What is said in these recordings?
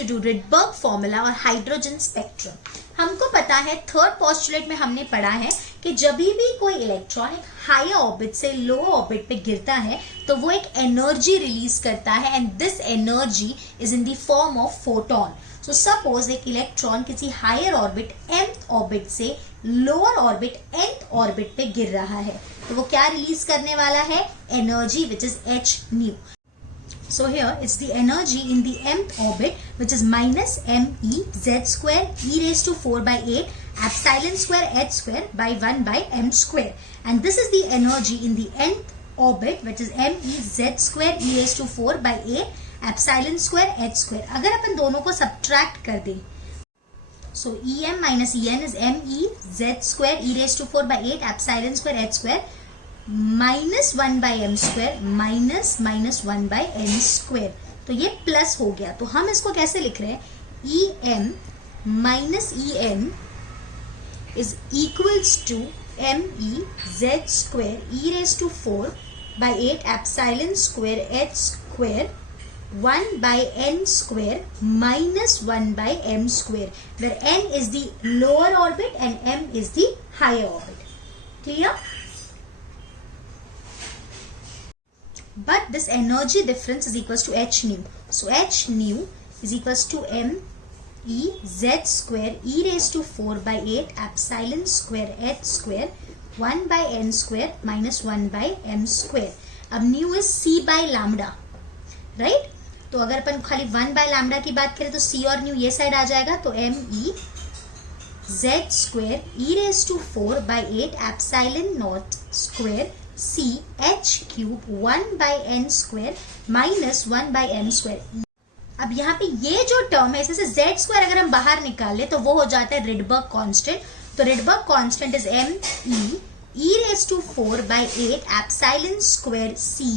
to do Rydberg formula और hydrogen spectrum. हमको पता है थर्ड पोस्टुलेट में हमने पढ़ा है कि जब भी कोई इलेक्ट्रॉन एक हायर ऑर्बिट से लोअर ऑर्बिट पे गिरता है तो वो एक एनर्जी रिलीज करता है and this energy is in the form of photon. So suppose एक इलेक्ट्रॉन किसी हायर ऑर्बिट nth ऑर्बिट से लोअर ऑर्बिट nth ऑर्बिट पे गिर रहा है तो वो क्या रिलीज करने वाला है? Energy which is h nu। So here it's the energy in the mth orbit which is minus me z square e raised to 4 by 8 epsilon square h square by 1 by m square, and this is the energy in the nth orbit which is me z square e raised to 4 by 8 epsilon square h square। अगर अपन दोनों को subtract कर दें so em minus en is me z square e raised to 4 by 8 epsilon square h square minus 1 by M square minus minus 1 by M square, तो ये plus हो गया। तो हम इसको कैसे लिख रहे हैं? E M minus E N is equals to M E Z square E raise to 4 by 8 epsilon square H square 1 by N square minus 1 by M square, where N is the lower orbit and M is the higher orbit. Clear? But this energy difference is equals to h nu. So h nu is equals to m e z square e raised to 4 by 8 epsilon square h square 1 by n square minus 1 by m square। अब nu is c by lambda, right? तो अगर अपन खाली 1 by lambda की बात करें तो c और nu ये साइड आ जाएगा, तो m e z square e raised to 4 by 8 epsilon naught square c h cube 1 by n square minus 1 by m square। अब यहाँ पे ये जो टर्म है इससे z स्क्वायर अगर हम बाहर निकाले तो वो हो जाता है रिडबर्ग कांस्टेंट। तो Rydberg constant is m e raised to 4 by 8 epsilon square c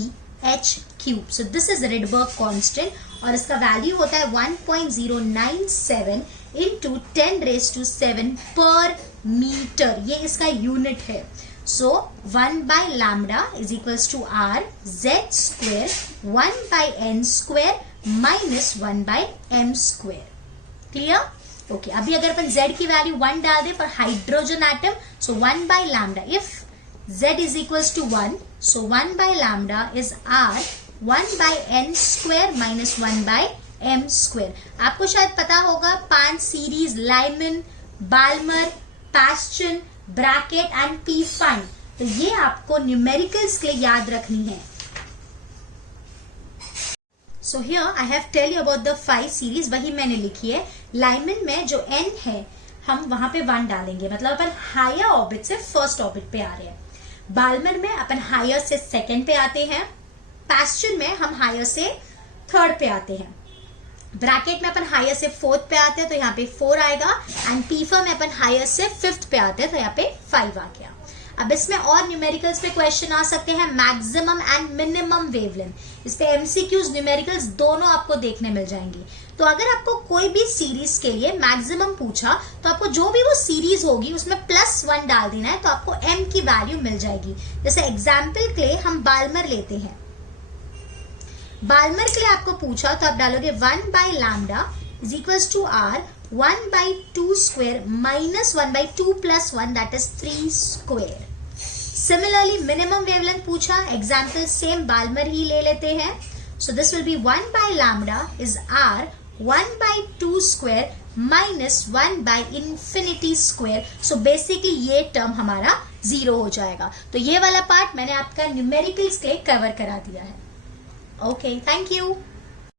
h cube। So this is Rydberg constant और इसका वैल्यू होता है 1.097 into 10 raised to 7 पर मीटर, ये इसका यूनिट है। So 1 by lambda is equals to r z square 1 by n square minus 1 by m square। Clear? Okay, अभी अगर अपन z की वैल्यू 1 डाल दे for hydrogen atom, so 1 by lambda, if z is equals to 1, so 1 by lambda is r 1 by n square minus 1 by m square। आपको शायद पता होगा 5 series Lyman, Balmer, Paschen, Brackett and Pfund, तो ये आपको numericals के लिए याद रखनी है। So here I have tell you about the 5 series, वही मैंने लिखी है। लाइमन में जो n है हम वहां पे 1 डालेंगे, मतलब अपन हायर ऑर्बिट से फर्स्ट ऑर्बिट पे आ रहे हैं। बाल्मर में अपन हायर से सेकेंड पे आते हैं। पास्चन में हम हायर से थर्ड पे आते हैं। ब्रैकेट में अपन हायर से फोर्थ पे आते हैं तो यहाँ पे 4 आएगा, एंड पीफा में अपन हायर से फिफ्थ पे आते हैं तो यहाँ पे 5 आ गया। अब इसमें और न्यूमेरिकल्स पे क्वेश्चन आ सकते हैं, मैक्सिमम एंड मिनिमम वेवलेंथ। इस पे एमसीक्यूज न्यूमेरिकल्स दोनों आपको देखने मिल जाएंगी। तो अगर आपको कोई भी सीरीज के लिए मैक्सिमम पूछा तो आपको जो भी वो सीरीज होगी उसमें +1 डाल देना है, तो आपको m की वैल्यू मिल जाएगी। जैसे एग्जाम्पल के लिए हम बाल्मर लेते हैं। बाल्मर के लिए आपको पूछा तो आप डालोगे 1 by lambda is equals to r 1 by 2 square minus 1 by 2 plus 1 that is 3 square। Similarly minimum wavelength पूछा, एग्जाम्पल सेम बाल्मर ही ले लेते हैं। So this will be 1 by lambda is r 1 by 2 square minus 1 by infinity square। So basically ये term हमारा 0 हो जाएगा। तो ये वाला पार्ट मैंने आपका न्यूमेरिकल्स के लिए कवर करा दिया है। Okay, thank you.